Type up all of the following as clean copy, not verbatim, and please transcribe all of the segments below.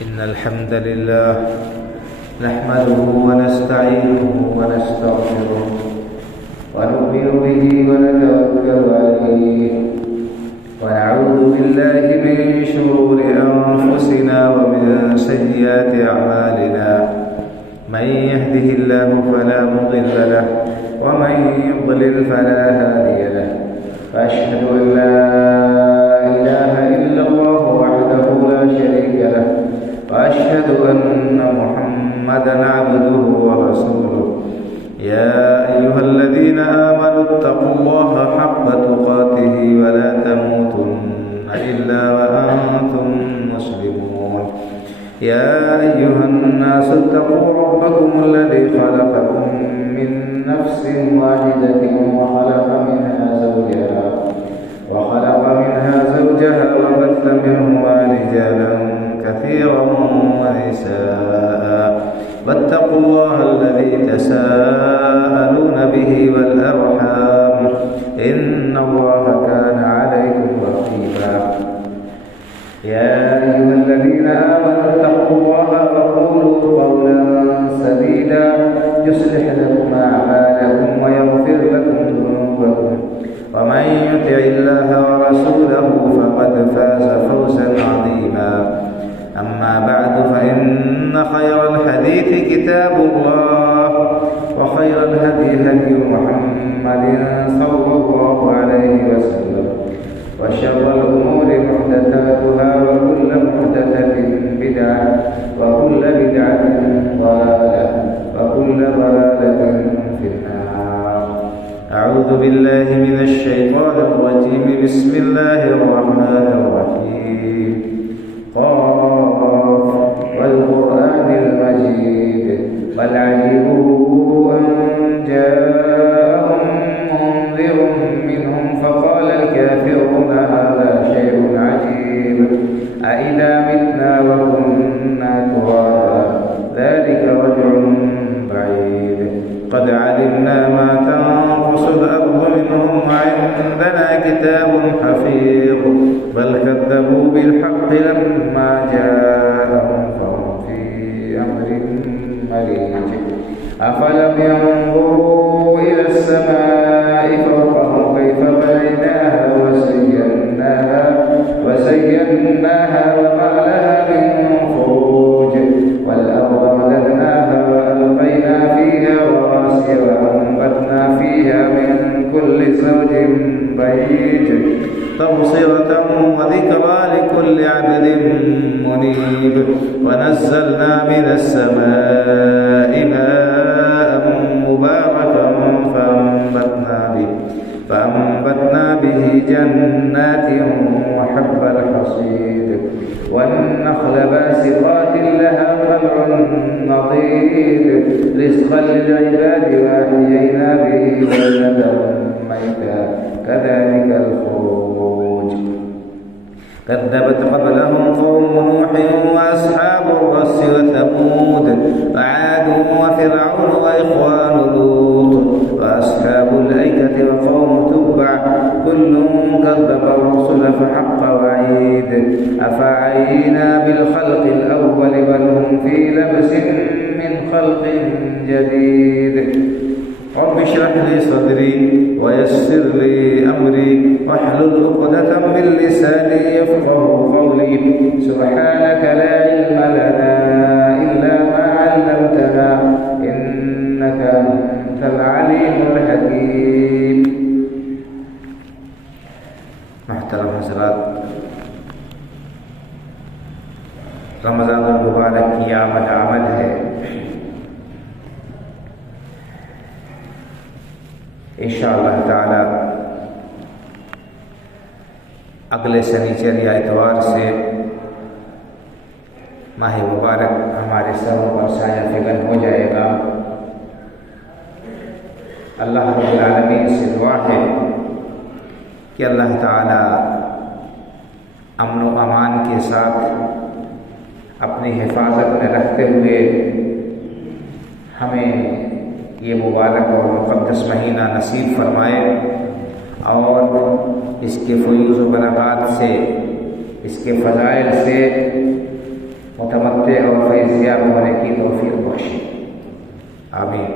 إن الحمد لله نحمده ونستعينه ونستغفره ونؤمن به ونتوكل عليه ونعوذ بالله من شرور أنفسنا ومن سيئات أعمالنا من يهده الله فلا مضل له ومن يضلل فلا هادي له وأشهد أن لا إله إلا الله وحده لا شريك له وأشهد أن محمدا عبده ورسوله يا أيها الذين آمنوا اتقوا الله حق تقاته ولا تموتن إلا وأنتم مسلمون يا أيها الناس اتقوا ربكم الذي خلقكم من نفس واحدة وخلق منها زوجها وبث منهما رجالا كثيرا ونساء واتقوا الله الذي تساءلون به والأرحام إن الله كان عليكم رقيبا يا أيها الذين آمنوا اتقوا الله وقولوا قولا سديدا يصلح لكم أعمالكم ويغفر لكم ذنوبكم ومن يطع الله ورسوله فقد فاز فوزا عظيما أما بعد فإن خير الحديث كتاب الله وخير الهدي هدي محمد صلى الله عليه وسلم وشر الأمور محدثاتها وكل محدثة بدعة وكل بدعة ضلالة وكل ضلالة في النار. أعوذ بالله من الشيطان الرجيم. بسم الله الرحمن الرحيم. قاف والقرآن المجيد بل عجبوا أن جاءهم منذر منهم فقال الكافرون هذا شيء عجيب أإذا متنا وكنا ترابا ذلك رجع بعيد قد علمنا ما تنقص الأرض منهم وعندنا كتاب حفيظ بل كذبوا بالحق لما جاءهم فهم في أمر مريج أفلم ينظروا إلى السماء فوقهم كيف بنيناها وزيناها وما لها من فروج والأرض مددناها وألقينا فيها رواسي وأنبتنا فيها من كل زوج بهيج تبصرة وذكرى لكل عبد منيب ونزلنا من السماء ماء مباركا فأنبتنا به جنات وحب الحصيد والنخل باسقات لها طلع نضيد رزقا للعباد وأحيينا به بلدا ميتا كذلك الخروج كذبت قبلهم قوم نوح وأصحاب الرس وثمود وعاد وفرعون وإخوان لوط وأصحاب الأيكة وقوم تبع كل كذب الرسل فحق وعيد أفعينا بالخلق الأول بل هم في لبس من خلق جديد رب اشرح لي صدري ويسر لي أمري واحلل عقدة من لساني يفقهوا قولي سبحانك لا علم لنا إلا ما علمتنا إنك أنت العليم الحكيم. محترم حضرات، رمضان المبارک کی آمد ہے. انشاءاللہ تعالی اگلے سنیچر یا اتوار سے ماہ مبارک ہمارے سروں پر سایہ فگن ہو جائے گا. اللہ رب العالمین سے دعا ہے کہ اللہ تعالی امن و امان کے ساتھ اپنی حفاظت میں رکھتے ہوئے ہمیں یہ مبارک اور مقدس مہینہ نصیب فرمائے اور اس کے فیوز و برکات سے، اس کے فضائل سے متمتع اور فیضیاب ہونے کی توفیق بخشے، آمین۔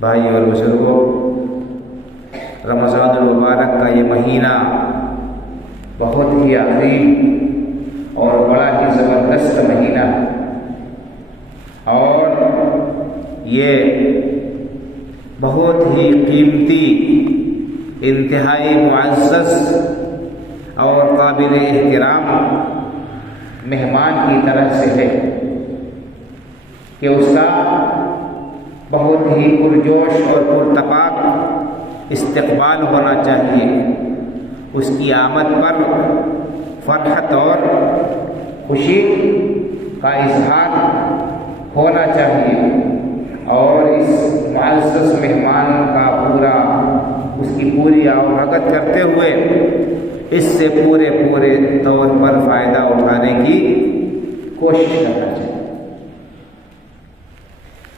بھائی اور بزرگوں، رمضان المبارک کا یہ مہینہ بہت ہی عظیم اور بڑا ہی زبردست مہینہ ہے، اور یہ بہت ہی قیمتی، انتہائی معزز اور قابل احترام مہمان کی طرح سے ہے کہ اس کا بہت ہی پرجوش اور پرتپاک استقبال ہونا چاہیے، اس کی آمد پر فرحت اور خوشی کا اظہار ہونا چاہیے، اور اس معزز مہمان کا اس کی پوری آوبھگت کرتے ہوئے اس سے پورے طور پر فائدہ اٹھانے کی کوشش کرنا چاہیے۔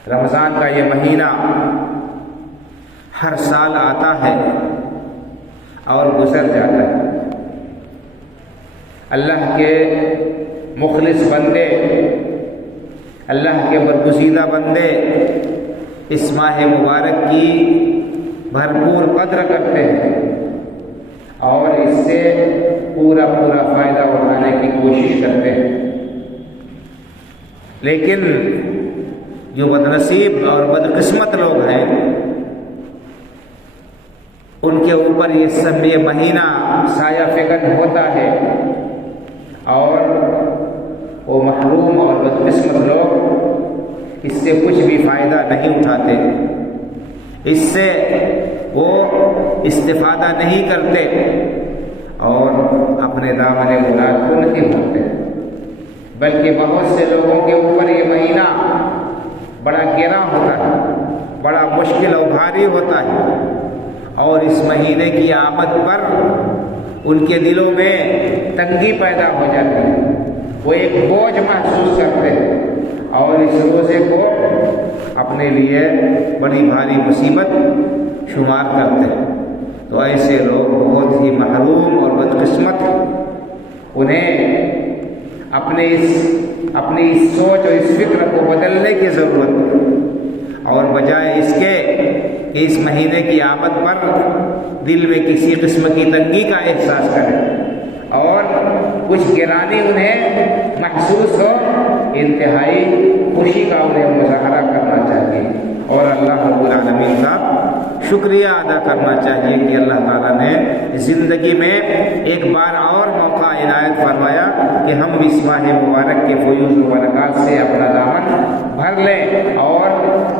رمضان کا یہ مہینہ ہر سال آتا ہے اور گزر جاتا ہے۔ اللہ کے مخلص بندے، اللہ کے برگزیدہ بندے اس ماہ مبارک کی بھرپور قدر کرتے ہیں اور اس سے پورا فائدہ اٹھانے کی کوشش کرتے ہیں، لیکن جو بدنصیب اور بدقسمت لوگ ہیں ان کے اوپر یہ مہینہ سایہ فکن ہوتا ہے، اور وہ محروم اور بدقسمت لوگ اس سے کچھ بھی فائدہ نہیں اٹھاتے، اس سے وہ استفادہ نہیں کرتے اور اپنے دامن گناہ کو نہیں بھرتے، بلکہ بہت سے لوگوں کے اوپر یہ مہینہ بڑا گرا ہوتا ہے، بڑا مشکل اور بھاری ہوتا ہے، اور اس مہینے کی آمد پر ان کے دلوں میں تنگی پیدا ہو جاتی ہے، وہ ایک بوجھ محسوس کرتے ہیں اور اس روزے کو اپنے لیے بڑی بھاری مصیبت شمار کرتے ہیں۔ تو ایسے لوگ بہت ہی محروم اور بدقسمت، انہیں اپنی اس سوچ اور اس فکر کو بدلنے کی ضرورت ہے، اور بجائے اس کے کہ اس مہینے کی آمد پر دل میں کسی قسم کی تنگی کا احساس کریں اور کچھ گرانی انہیں محسوس ہو، انتہائی خوشی کا انہیں مظاہرہ کرنا چاہیے اور اللہ رب العالمین کا شکریہ ادا کرنا چاہیے کہ اللہ تعالیٰ نے زندگی میں ایک بار اور موقع عنایت فرمایا کہ ہم اس ماہ مبارک کے فیوز و برکات سے اپنا دامن بھر لیں اور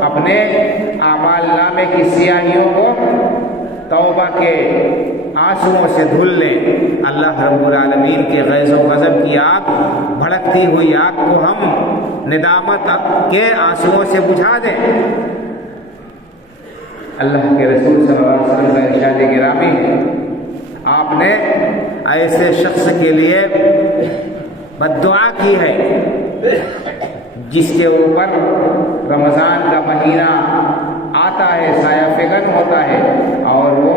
اپنے اعمال نامے کی سیاہیوں کو توبہ کے آنسوؤں سے دھل لیں۔ اللہ رب العالمین کے غیظ و غضب کی آگ، بھڑکتی ہوئی آگ کو ہم ندامت کے آنسوؤں سے بجھا دیں۔ اللہ کے رسول صلی اللہ علیہ وسلم کا ارشاد گرامی ہے، آپ نے ایسے شخص کے لیے بد دعا کی ہے جس کے اوپر رمضان کا مہینہ آتا ہے، سایہ فگن ہوتا ہے، اور وہ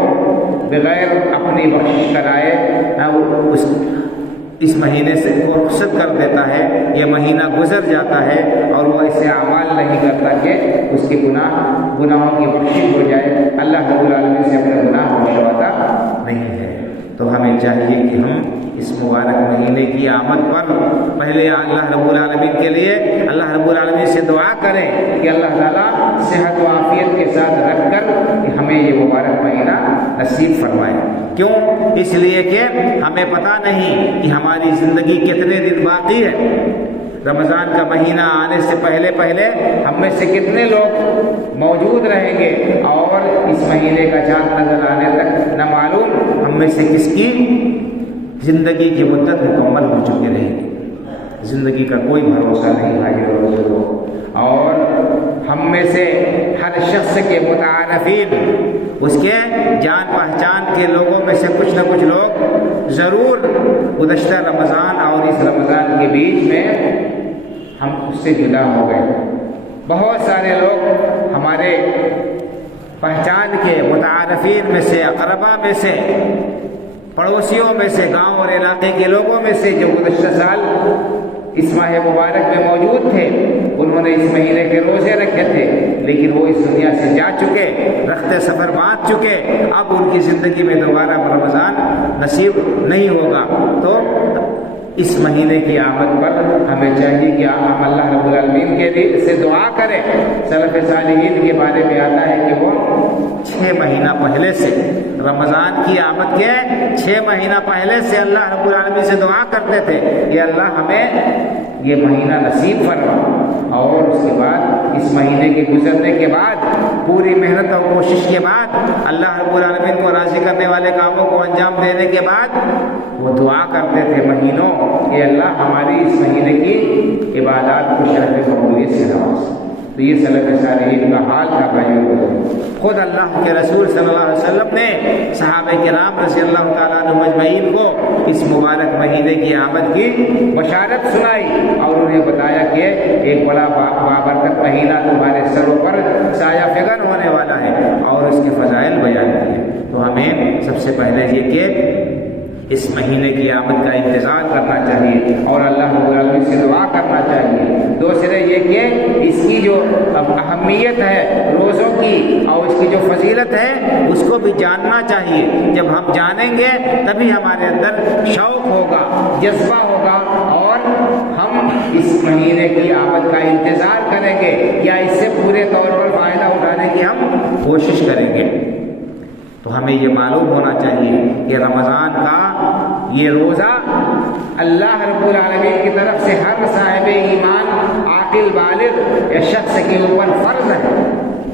بغیر اپنی بخشش کرائے اس مہینے سے کو رخصت کر دیتا ہے، یہ مہینہ گزر جاتا ہے اور وہ ایسے اعمال نہیں کرتا کہ اس کی گناہوں کی بخشش ہو جائے۔ اللہ رب العالمین سے اپنے گناہ بخشواتا نہیں ہے۔ تو ہمیں چاہیے کہ ہم اس مبارک مہینے کی آمد پر پہلے اللہ رب العالمین کے لیے اللہ رب العالمین سے دعا کریں کہ اللہ تعالیٰ صحت و عافیت کے ساتھ رکھ کر کہ ہمیں یہ مبارک مہینہ نصیب فرمائے۔ کیوں؟ اس لیے کہ ہمیں پتہ نہیں کہ ہماری زندگی کتنے دن باقی ہے۔ رمضان کا مہینہ آنے سے پہلے ہم میں سے کتنے لوگ موجود رہیں گے، اور اس مہینے کا چاند نظر آنے تک نہ معلوم ہم میں سے کس کی زندگی کی مدت مکمل ہو چکی رہے گی۔ زندگی کا کوئی بھروسہ نہیں ہے، اور ہم میں سے ہر شخص کے متعارفین، اس کے جان پہچان کے لوگوں میں سے کچھ نہ کچھ لوگ ضرور گزشتہ رمضان اور اس رمضان کے بیچ میں ہم اس سے جدا ہو گئے۔ بہت سارے لوگ ہمارے پہچان کے متعارفین میں سے، اقربا میں سے، پڑوسیوں میں سے، گاؤں اور علاقے کے لوگوں میں سے جو گزشتہ سال اس ماہ مبارک میں موجود تھے، انہوں نے اس مہینے کے روزے رکھے تھے، لیکن وہ اس دنیا سے جا چکے، رخت سفر باندھ چکے، اب ان کی زندگی میں دوبارہ رمضان نصیب نہیں ہوگا۔ تو اس مہینے کی آمد پر ہمیں چاہیے کہ ہم اللہ رب العالمین کے لیے سے دعا کریں۔ سلف صالحین کے بارے میں آتا ہے کہ وہ 6 مہینہ پہلے سے، رمضان کی آمد کے 6 مہینہ پہلے سے اللہ رب العالمین سے دعا کرتے تھے کہ اللہ ہمیں یہ مہینہ نصیب فرما، اور اس کے بعد اس مہینے کے گزرنے کے بعد پوری محنت اور کوشش کے بعد اللہ رب العالمین کو راضی کرنے والے کاموں کو انجام دینے کے بعد وہ دعا کرتے تھے مہینوں کہ اللہ ہماری اس مہینے کی عبادات کو شرف قبولیت سے نواز۔ تو یہ سلف صالحین کا حال تھا بھائیوں۔ خود اللہ کے رسول صلی اللہ علیہ وسلم نے صحابہ کرام رضی اللہ تعالیٰ عنہ مجمعین کو اس مبارک مہینے کی آمد کی بشارت سنائی، اور انہیں بتایا کہ ایک بڑا بابرکت مہینہ تمہارے سروں پر سایہ فگن ہونے والا ہے، اور اس کے فضائل بیان کیے۔ تو ہمیں سب سے پہلے یہ کہ اس مہینے کی آمد کا انتظار کرنا چاہیے اور اللہ رب العالمین سے دعا کرنا چاہیے۔ دوسرے یہ کہ اس کی جو اہمیت ہے روزوں کی اور اس کی جو فضیلت ہے اس کو بھی جاننا چاہیے۔ جب ہم جانیں گے تبھی ہمارے اندر شوق ہوگا، جذبہ ہوگا، اور ہم اس مہینے کی آمد کا انتظار کریں گے یا اس سے پورے طور پر فائدہ اٹھانے کی ہم کوشش کریں گے۔ تو ہمیں یہ معلوم ہونا چاہیے کہ رمضان کا یہ روزہ اللہ رب العالمین کی طرف سے ہر صاحب ایمان عاقل بالغ یا شخص کے اوپر فرض ہے۔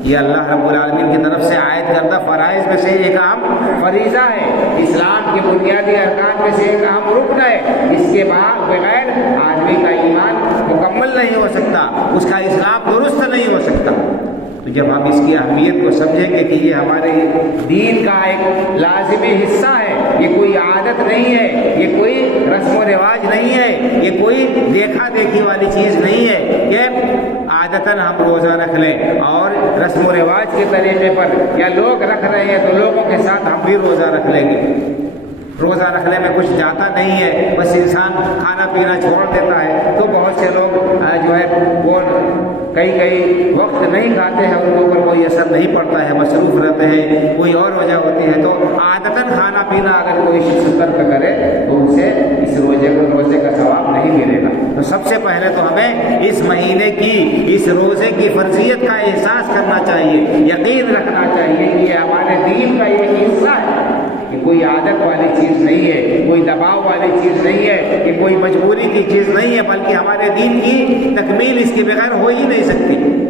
یہ اللہ رب العالمین کی طرف سے عائد کردہ فرائض میں سے ایک اہم فریضہ ہے، اسلام کے بنیادی ارکان میں سے ایک اہم رکن ہے۔ اس کے بعد بغیر آدمی کا ایمان مکمل نہیں ہو سکتا، اس کا اسلام درست نہیں ہو سکتا۔ تو جب ہم اس کی اہمیت کو سمجھیں گے کہ یہ ہمارے دین کا ایک لازمی حصہ ہے، یہ کوئی عادت نہیں ہے، یہ کوئی رسم و رواج نہیں ہے، یہ کوئی دیکھا دیکھی والی چیز نہیں ہے کہ عادتاً ہم روزہ رکھ لیں اور رسم و رواج کے طریقے پر یا لوگ رکھ رہے ہیں تو لوگوں کے ساتھ ہم بھی روزہ رکھ لیں گے۔ روزہ رکھنے میں کچھ جاتا نہیں ہے، بس انسان کھانا پینا چھوڑ دیتا ہے۔ تو بہت سے لوگ جو ہے وہ کئی وقت نہیں کھاتے ہیں، ان کے اوپر کوئی اثر نہیں پڑتا ہے، مصروف رہتے ہیں، کوئی اور وجہ ہوتی ہے۔ تو عادتاً کھانا پینا اگر کوئی شخص ترک کرے تو اسے اس روزے کا ثواب نہیں ملے گا۔ تو سب سے پہلے تو ہمیں اس مہینے کی اس روزے کی فرضیت کا احساس کرنا چاہیے، یقین رکھنا چاہیے کہ یہ ہمارے دین کا ایک حصہ ہے، یہ کوئی عادت والی چیز نہیں ہے، کوئی دباؤ والی چیز نہیں ہے، یہ کوئی مجبوری کی چیز نہیں ہے، بلکہ ہمارے دین کی تکمیل اس کے بغیر ہو ہی نہیں سکتی۔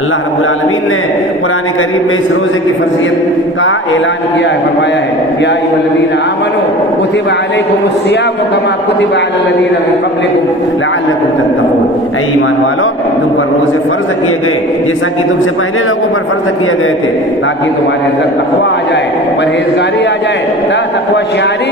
اللہ رب العالمین نے قرآن کریم میں اس روزے کی فرضیت کا اعلان کیا ہے، فرمایا ہے یا ایھا الذین آمنوا کتب علیکم الصیام کما کتب علی الذین من قبلکم لعلکم تتقون۔ اے ایمان والو، تم پر روزے فرض کیے گئے جیسا کہ تم سے پہلے لوگوں پر فرض کیے گئے تھے، تاکہ تمہارے اندر تقویٰ آ جائے، پرہیزگاری آ جائے، تقویٰ شعاری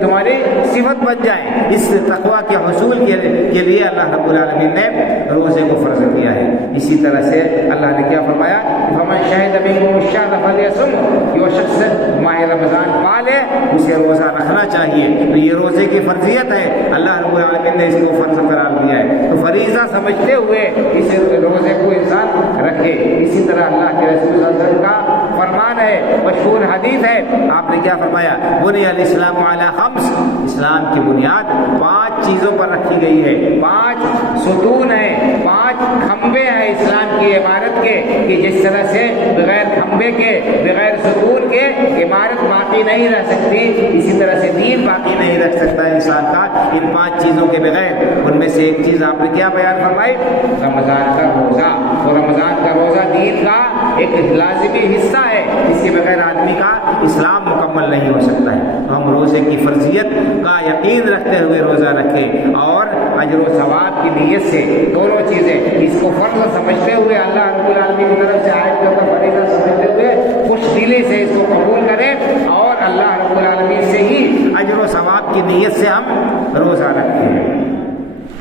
تمہاری صفت بن جائے۔ اس تقویٰ کے حصول کے لیے اللہ رب العالمین نے روزے کو فرض کیا ہے۔ اسی طرح سے اللہ نے کیا فرمایا، فمن شہد منکم الشہر فلیصم، جو شخص ماہ رمضان پالے اسے روزہ رکھنا چاہیے۔ تو یہ روزے کی فرضیت ہے، اللہ رب العالمین نے اس کو فرض قرار دیا ہے، تو فریضہ سمجھتے ہوئے اس روزے کو انسان رکھے۔ اسی طرح اللہ کے رسول صلی اللہ علیہ وسلم کا فرمان ہے، مشہور حدیث ہے، آپ نے کیا فرمایا، بنی الاسلام علی خمس، اسلام کی بنیاد 5 چیزوں پر رکھی گئی ہے، 5 ستون ہیں، 5 کھمبے ہیں اسلام کی عمارت کے، کہ جس طرح سے بغیر کھمبے کے، بغیر ستون کے عمارت باقی نہیں رہ سکتی، اسی طرح سے دین باقی نہیں رکھ سکتا انسان کا ان 5 چیزوں کے بغیر۔ ان میں سے ایک چیز آپ نے کیا بیان فرمائی، رمضان کا روزہ۔ تو رمضان کا روزہ دین کا ایک لازمی حصہ ہے، اس کے بغیر آدمی کا اسلام مکمل نہیں ہو سکتا ہے۔ تو ہم روزے کی فرضیت کا یقین رکھتے ہوئے روزہ رکھیں اور اجر و ثواب کی نیت سے دونوں چیزیں، اس کو فرض سمجھتے ہوئے اللہ رب العالمین کی طرف سے عائد کردہ فریضہ سمجھتے ہوئے خوش دلی سے اس کو قبول کریں، اور اللہ رب العالمین سے ہی اجر و ثواب کی نیت سے ہم روزہ رکھیں۔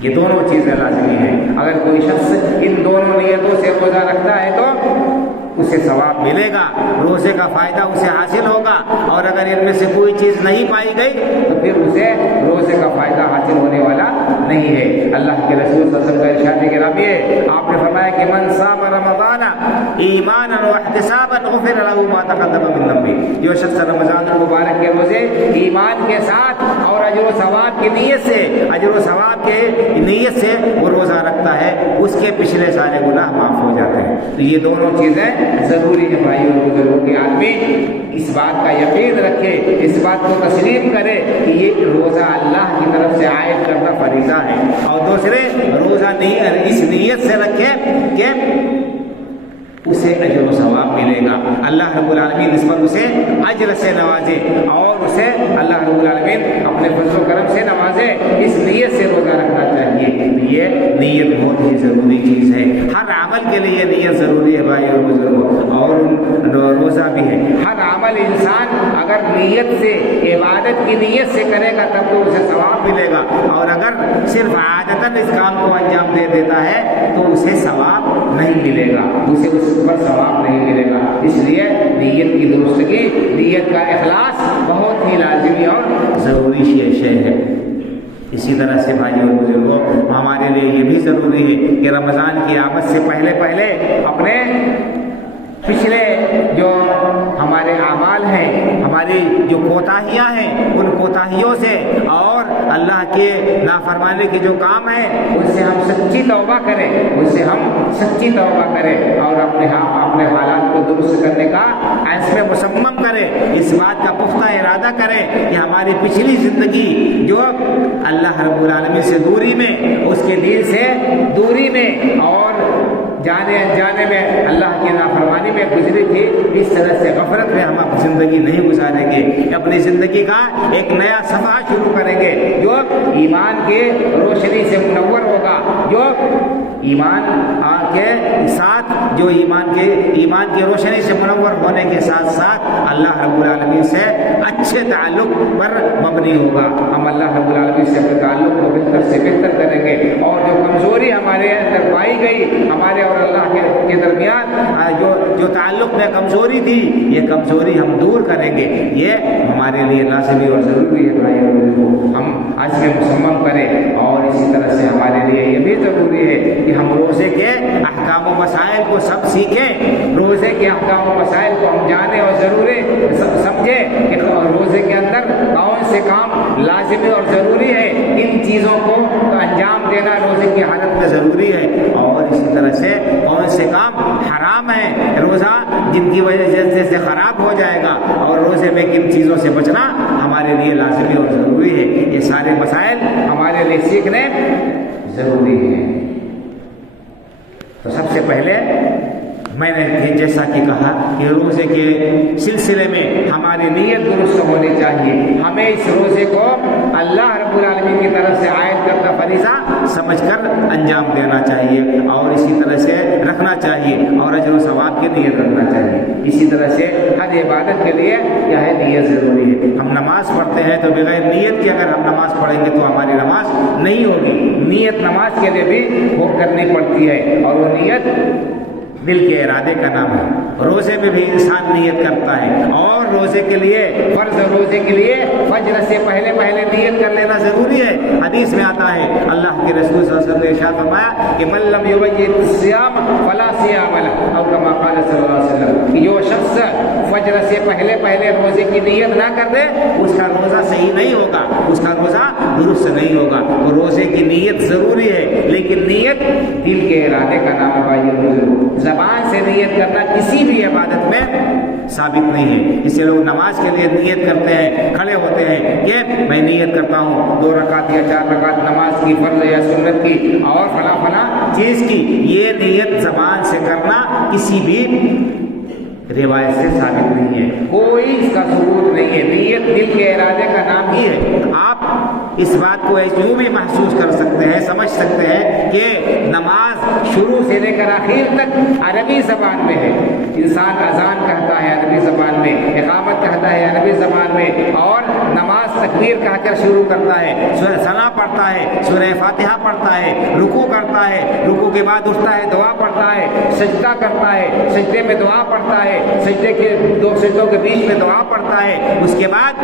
یہ دونوں چیزیں لازمی ہیں۔ اگر کوئی شخص ان دونوں نیتوں سے روزہ رکھتا ہے تو اسے ثواب ملے گا، روزے کا فائدہ اسے حاصل ہوگا، اور اگر ان میں سے کوئی چیز نہیں پائی گئی تو پھر اسے روزے کا فائدہ حاصل ہونے والا نہیں ہے۔ اللہ کے رسول صلی اللہ علیہ وسلم کا ارشاد گرامی ہے، آپ نے فرمایا کہ من صام رمضان ایمانا واحتسابا غفر له ما تقدم من ذنبه، جو شخص رمضان المبارک کے روزے ایمان کے ساتھ اور اجر و ثواب کی نیت سے، اجر و ثواب کے نیت سے وہ روزہ رکھتا ہے، اس کے پچھلے سارے گناہ معاف ہو جاتے ہیں۔ تو یہ دونوں چیزیں ضروری ہیں بھائی اور بزرگوں کی آدمی اس بات کا یقین رکھے، اس بات کو تسلیم کرے کہ یہ روزہ اللہ کی طرف سے عائد کرنا فریضہ ہے، اور دوسرے روزہ اس نیت سے رکھے کہ اسے اجر و ثواب ملے گا، اللہ رب العالمین اس پر اسے اجر سے نوازے اور اسے اللہ رب العالمین اپنے فضل و کرم سے نوازے، اس نیت سے روزہ رکھنا چاہیے۔ یہ نیت بہت ہی ضروری چیز ہے، ہر عمل کے لیے نیت ضروری ہے بھائی اور بزرگوں، اور روزہ بھی ہے۔ ہر عمل انسان اگر نیت سے، عبادت کی نیت سے کرے گا تب تو اسے ثواب ملے گا، اور اگر صرف عادتاً اس کام کو انجام دے دیتا ہے تو اسے ثواب نہیں ملے گا، اسے اس پر ثواب نہیں ملے گا۔ اس لیے نیت کی درستگی، نیت کا اخلاص بہت ہی لازمی اور ضروری شے ہے۔ اسی طرح سے بھائی اور بزرگوں، ہمارے لیے یہ بھی ضروری ہے کہ رمضان کی آمد سے پہلے اپنے پچھلے جو ہمارے اعمال ہیں، ہماری جو کوتاہیاں ہیں، ان کوتاہیوں سے اور اللہ کے نافرمانی کے جو کام ہیں ان سے ہم سچی توبہ کریں، اور اپنے حالات کو درست کرنے کا عزم مصمم کریں، اس بات کا پختہ ارادہ کریں کہ ہماری پچھلی زندگی جو اللہ رب العالمین سے دوری میں، اس کے دین سے دوری میں اور جانے انجانے میں اللہ کی نافرمانی میں گزری تھی، اس طرح سے غفلت میں ہم اپنی زندگی نہیں گزاریں گے، اپنی زندگی کا ایک نیا صفحہ شروع کریں گے جو ایمان کے روشنی سے منور ہوگا، جو ایمان کے ساتھ، جو ایمان کی روشنی سے منور ہونے کے ساتھ ساتھ اللہ رب العالمین سے اچھے تعلق پر مبنی ہوگا۔ ہم اللہ رب العالمین سے اپنے تعلق کو بہتر سے بہتر کریں گے، اور جو کمزوری ہمارے اندر پائی گئی، ہمارے اور اللہ کے درمیان جو تعلق میں کمزوری تھی، یہ کمزوری ہم دور کریں گے۔ یہ ہمارے لیے لازمی اور ضروری ہے بھائی اور بزرگوں، ہم عزم مصمم کریں۔ اور اسی طرح سے ہمارے لیے یہ بھی ضروری ہے کہ ہم روزے کے احکام و مسائل کو سب سیکھیں، روزے کے احکام و مسائل کو ہم جانیں اور ضروری سمجھیں کہ روزے کے اندر کون سے کام لازمی اور ضروری ہے، ان چیزوں کو انجام دینا روزے کی حالت میں ضروری ہے، اور اسی طرح سے کون سے کام حرام ہیں، روزہ جن کی وجہ سے خراب ہو جائے گا، اور روزے میں کن چیزوں سے بچنا ہمارے لیے لازمی اور ضروری ہے۔ یہ سارے مسائل ہمارے لیے سیکھنے ضروری ہیں۔ تو سب سے پہلے میں نے جیسا کہ کہا کہ روزے کے سلسلے میں ہماری نیت درست ہونی چاہیے، ہمیں اس روزے کو اللہ رب العالمین کی طرف سے عائد کرتا فریضہ سمجھ کر انجام دینا چاہیے، اور اسی طرح سے رکھنا چاہیے، اور اجر و ثواب کی نیت رکھنا چاہیے۔ اسی طرح سے ہر عبادت کے لیے کیا ہے، نیت ضروری ہے۔ ہم نماز پڑھتے ہیں تو بغیر نیت کے اگر ہم نماز پڑھیں گے تو ہماری نماز نہیں ہوگی۔ نیت نماز کے لیے بھی وہ کرنی پڑتی ہے، اور وہ نیت دل کے ارادے کا نام ہے۔ روزے میں بھی انسان نیت کرتا ہے، اور روزے کے لیے فرض روزے کے لیے فجر سے پہلے نیت کر لینا ضروری ہے۔ حدیث میں آتا ہے، اللہ کے رسول صلی اللہ علیہ وسلم نے ارشاد فرمایا کہ من لم یبیت الصیام فلا صیام له، او کما قال صلی اللہ علیہ وسلم، کہ جو شخص فجر سے پہلے روزے کی نیت نہ کر دے اس کا روزہ صحیح نہیں ہوگا، اس کا روزہ درست نہیں ہوگا۔ تو روزے کی نیت ضروری ہے، لیکن نیت دل کے ارادے کا نام ہے بھائی اور بزرگوں۔ زبان سے نیت کرنا کسی بھی عبادت میں ثابت نہیں ہے۔ اس سے لوگ نماز کے لیے نیت کرتے ہیں، کھڑے ہوتے ہیں کہ میں نیت کرتا ہوں 2 رکعت یا 4 رکعت نماز کی، فرض یا سنت کی، اور فلاں چیز کی۔ یہ نیت زبان سے کرنا کسی بھی روایت سے ثابت نہیں ہے، کوئی اس کا ثبوت نہیں ہے۔ نیت دل کے ارادے کا نام ہی ہے۔ آپ اس بات کو یوں بھی محسوس کر سکتے ہیں، سمجھ سکتے ہیں کہ نماز شروع سے لے کر آخر تک عربی زبان میں ہے۔ انسان اذان کہتا ہے عربی زبان میں، اقامت کہتا ہے عربی زبان میں، اور نماز تکبیر کہہ کر شروع کرتا ہے، سورہ ثنا پڑھتا ہے، سورہ فاتحہ پڑھتا ہے، رکوع کرتا ہے، رکوع کے بعد اٹھتا ہے، دعا پڑھتا ہے، سجدہ کرتا ہے، سجدے میں دعا پڑھتا ہے، سجدے کے 2 سجدوں کے بیچ میں دعا پڑھتا ہے، اس کے بعد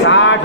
60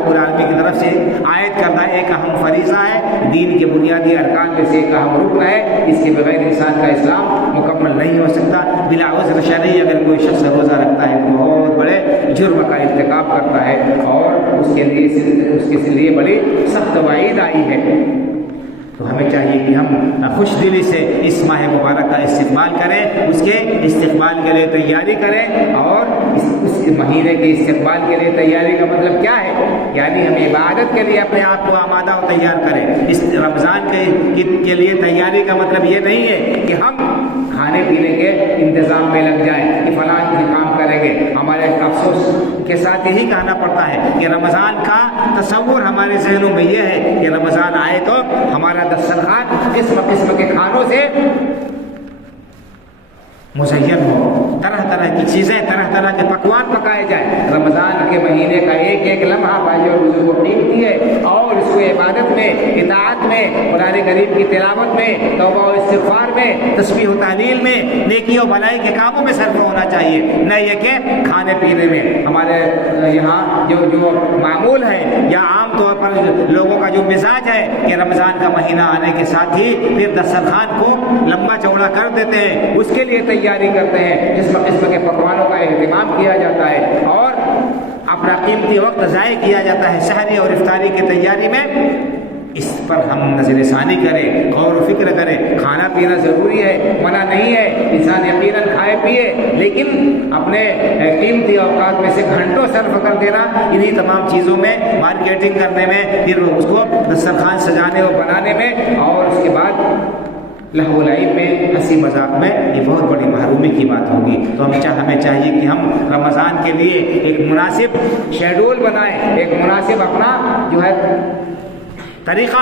رب العالمین کی طرف سے عائد کردہ ایک اہم فریضہ ہے، دین کے بنیادی ارکان میں سے ایک اہم رکن ہے، اس کے بغیر انسان کا اسلام مکمل نہیں ہو سکتا۔ بلا عذر شرعی اگر کوئی شخص روزہ رکھتا ہے تو بہت بڑے جرم کا ارتکاب کرتا ہے اور اس کے لیے بڑی سخت وعید آئی ہے۔ تو ہمیں چاہیے کہ ہم خوش دلی سے اس ماہ مبارک کا استقبال کریں، اس کے استقبال کے لیے تیاری کریں، اور اس مہینے کے استقبال کے لیے تیاری کا مطلب کیا ہے؟ یعنی ہم عبادت کے لیے اپنے آپ کو آمادہ و تیار کریں۔ اس رمضان کے لیے تیاری کا مطلب یہ نہیں ہے کہ ہم کھانے پینے کے انتظام میں لگ جائیں کہ فلاں کام کریں گے۔ ہمارے افسوس کے ساتھ یہی کہنا پڑتا ہے کہ رمضان کا تصور ہمارے ذہنوں میں یہ ہے کہ رمضان آئے تو ہمارا دسترخوان قسم قسم کے کھانوں سے مزین ہو، طرح طرح کی چیزیں، طرح طرح کے پکوان پکائے جائیں۔ رمضان کے مہینے کا ایک ایک لمحہ بھائی اور بزرگوں کو قیمتی ہے، اور اس کو عبادت میں، اطاعت میں، قرآن کریم کی تلاوت میں، توبہ و استغفار میں، تسبیح و تحلیل میں، نیکی و بھلائی کے کاموں میں صرف ہونا چاہیے، نہ یہ کہ کھانے پینے میں۔ ہمارے یہاں جو معمول ہے یا عام طور پر لوگوں کا جو مزاج ہے کہ رمضان کا مہینہ آنے کے ساتھ ہی پھر دسترخوان کو لمبا چوڑا کر دیتے ہیں، اس کے لیے تیاری کرتے ہیں، جس قسم کے پکوانوں کا اہتمام کیا جاتا ہے اور اپنا قیمتی وقت ضائع کیا جاتا ہے سحری اور افطاری کی تیاری میں۔ اس پر ہم نظر ثانی کریں، غور و فکر کریں۔ کھانا پینا ضروری ہے، منع نہیں ہے، انسان یقیناً کھائے پیے، لیکن اپنے قیمتی اوقات میں سے گھنٹوں صرف کر دینا انہی تمام چیزوں میں، مارکیٹنگ کرنے میں، پھر اس کو دسترخوان سجانے اور بنانے میں، اور اس کے بعد لہو و لعب میں، ہنسی مذاق میں، یہ بہت بڑی محرومی کی بات ہوگی۔ تو ہمیں چاہیے کہ ہم رمضان کے لیے ایک مناسب شیڈول بنائیں، ایک مناسب اپنا جو ہے طریقہ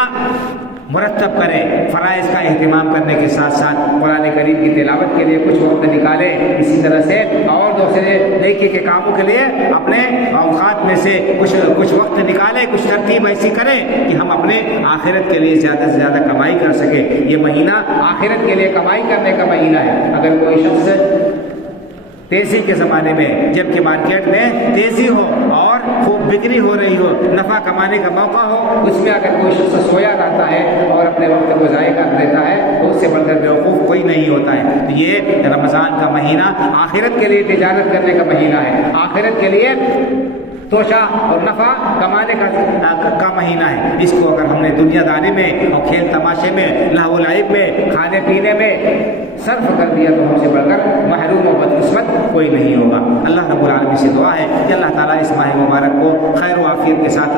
مرتب کریں، فرائض کا اہتمام کرنے کے ساتھ ساتھ قرآن کریم کی تلاوت کے لیے کچھ وقت نکالیں، اسی طرح سے اور دوسرے نیکی کے کاموں کے لیے اپنے اوقات میں سے کچھ وقت نکالیں، کچھ ترتیب ایسی کریں کہ ہم اپنے آخرت کے لیے زیادہ سے زیادہ کمائی کر سکیں۔ یہ مہینہ آخرت کے لیے کمائی کرنے کا مہینہ ہے۔ اگر کوئی شخص تیزی کے زمانے میں، جبکہ مارکیٹ میں تیزی ہو اور خوب بکری ہو رہی ہو، نفع کمانے کا موقع ہو، اس میں اگر کوئی شخص سویا رہتا ہے اور اپنے وقت کو ضائع کر دیتا ہے تو اس سے بڑھ کر بیوقوف کوئی نہیں ہوتا ہے۔ تو یہ رمضان کا مہینہ آخرت کے لیے تجارت کرنے کا مہینہ ہے، آخرت کے لیے توشہ اور نفع کمانے کا مہینہ ہے۔ اس کو اگر ہم نے دنیا داری میں اور کھیل تماشے میں، لہو و لعب میں، کھانے پینے میں صرف کر دیا تو ہم سے بڑھ کر محروم و بدقسمت کوئی نہیں ہوگا۔ اللہ رب العالمین سے دعا ہے کہ اللہ تعالیٰ اس ماہ مبارک کو خیر و عافیت کے ساتھ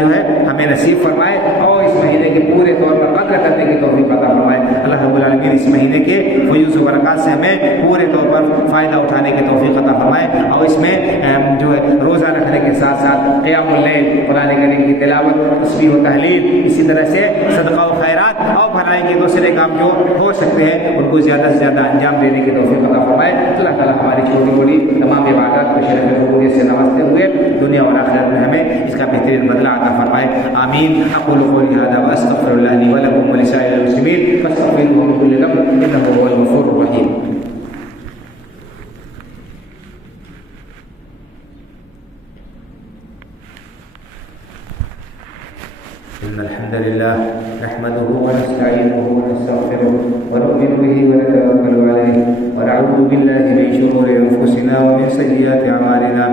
جو ہے ہمیں نصیب فرمائے، اور اس مہینے کے پورے طور پر قدر کرنے کی توفیق عطا فرمائے۔ اللہ رب العالمین اس مہینے کے فیوز و برکات سے ہمیں پورے طور پر فائدہ اٹھانے کی توفیق عطا فرمائے، اور اس میں جو ہے روزہ رکھنے کے ساتھ ساتھ قیام اللیل، قرآن کریم کی تلاوت، تسبیح و تحلیل، اسی طرح سے صدقہ و خیرات اور بھلائی کے دوسرے کام جو ہو سکتے ہیں ان کو زیادہ سے زیادہ انجام دینے کی توفیق عطا فرمائے۔ اللہ تعالیٰ ہماری چھوٹی بڑی تمام عبادات کو شرف قبولیت سے نوازتے ہوئے دنیا اور آخرت میں ہمیں اس کا بہترین بدلہ عطا فرمائے۔ آمین۔ اقول قولی ھذا واستغفر اللہ لی ولکم ولسائر المسلمین فاستغفروہ من کل ذنب انہ هو الغفور الرحیم۔ إن الحمد لله نحمده ونستعينه ونستغفره ونؤمن به ونتوكل عليه ونعوذ بالله من شرور أنفسنا ومن سيئات أعمالنا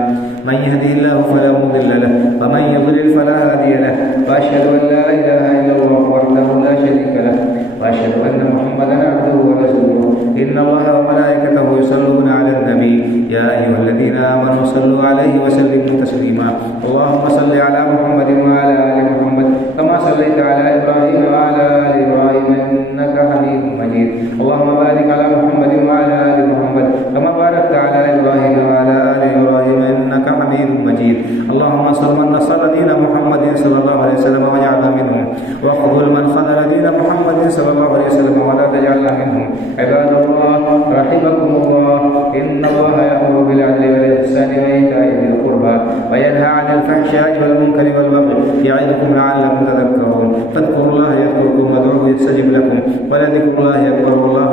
من يهده الله فلا مضل له ومن يضلل فلا هادي له وأشهد أن لا إله إلا الله وحده لا شريك له وأشهد أن محمدا عبده ورسوله إن الله وملائكته يصلون على النبي يا أيها الذين آمنوا صلوا عليه وسلموا تسليما اللهم صل على محمد وعلى آل محمد كما صليت على إبراهيم وعلى آل إبراهيم إنك حميد مجيد اللهم بارك على محمد وعلى آل محمد كما باركت على إبراهيم وعلى آل إبراهيم إنك حميد مجيد اللهم انصر من نصر دين محمد صلى الله عليه وسلم واجعلنا منهم واخذل من خذل دين محمد صلى الله عليه وسلم ولا تجعلنا منهم عباد الله رحمكم الله إن الله يأمر بالعدل والإحسان وإيتاء ذي القربى وينهى عن الفحشاء والمنكر والبغي يعظكم لعلكم تذكرون فاذكروا الله يذكركم وادعوه يستجب لكم ولذكر الله أكبر والله